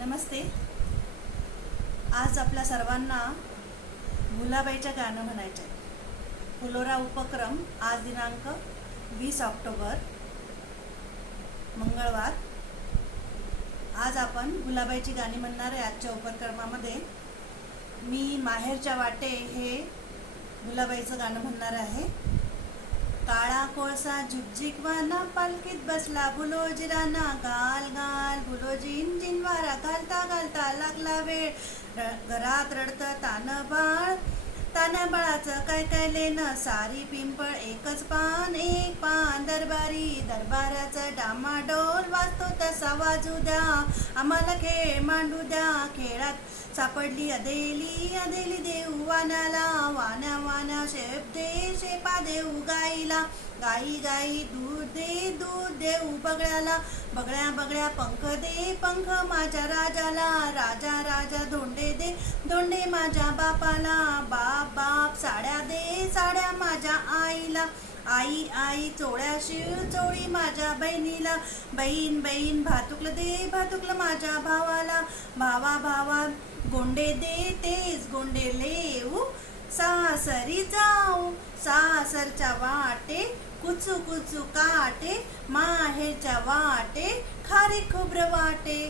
नमस्ते. आज आपल्या सर्वांना मुलाबाईच्या गाणं म्हणायचं आहे फुलोरा उपक्रम आज दिनांक वीस ऑक्टोबर मंगळवार. आज आपण गुलाबाईची गाणी म्हणणार आहे आजच्या उपक्रमामध्ये. मी माहेरच्या वाटे हे गुलाबाईचं गाणं म्हणणार आहे. काळा कोळसा झुकझिकवाना पालखीत बसला बुलोजिराना गाल गाल. जिन जिन वारा घालता घालता लागला वेळ. र- घरात रडत तान बाळ. तान बाळाचं काय काय लेणं? सारी पिंपळ एकच पान एक पान. दरबारी दरबाराचा डामाडोल वाजतो तसा वाजू द्या. आम्हाला खेळ मांडू द्या. खेळात सापडली अदेली अदेली देऊ वानाला. वाण्या वाना शेप दे शेपा देऊ गाईला. गाई गाई दूध दे दूध देऊ बगड्याला बगड्या बगड्या पंख दे पंख माझ्या राजाला. राजा राजा धोंडे दे धोंडे माझ्या बापाला. बाप बाप साड्या दे साड्या माझ्या आईला. आई आई चोळ्या शिव चोळी माझ्या बहिणीला. बहीण बहीण भातुकलं दे भातुकलं माझ्या भावाला. भावा भावा गोंडे दे तेच गोंडे लेऊ सासरी जाऊ सासरच्या वाटे कुचू कुचू काटे माहेरच्या वाटे खारी खोबरं वाटे.